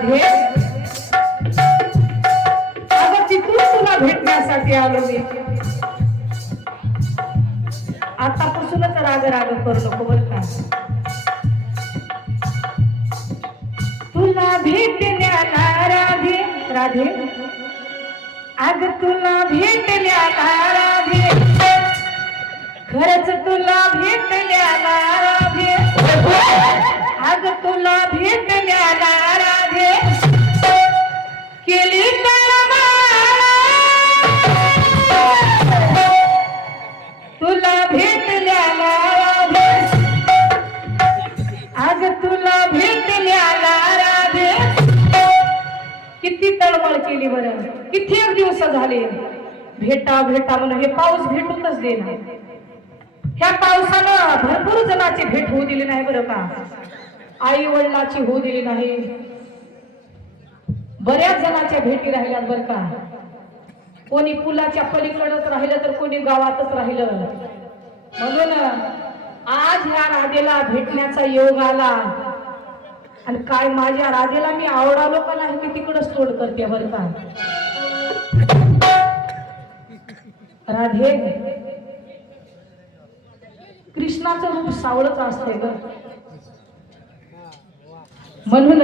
राधे अगं तिथून तुला भेटण्यासाठी आलो मी. आतापासूनच राग राग करू नको बर का. तुला भेटण्याला राधे राधे. आज तुला भेटण्याला राधे. खरंच तुला भेटण्याला राधे. झाले. भेटा भेटा म्हणून हे पाऊस भेटूनच देणार ह्या पावसानं भरपूर जणाची भेट होऊ दिली नाही बरं का. आई वडिलाची होऊ दिली नाही. बऱ्याच जणाच्या भेटी राहिल्यात बरं का. कोणी पुलाच्या पलीकडच राहिलं तर कोणी गावातच राहिलं. म्हणून आज ह्या राधेला भेटण्याचा योग आला. आणि काय माझ्या राधेला मी आवडालो का नाही की तिकडच तोड करते बरं का. राधे. कृष्णाचं रूप सावळच असते ग. म्हणून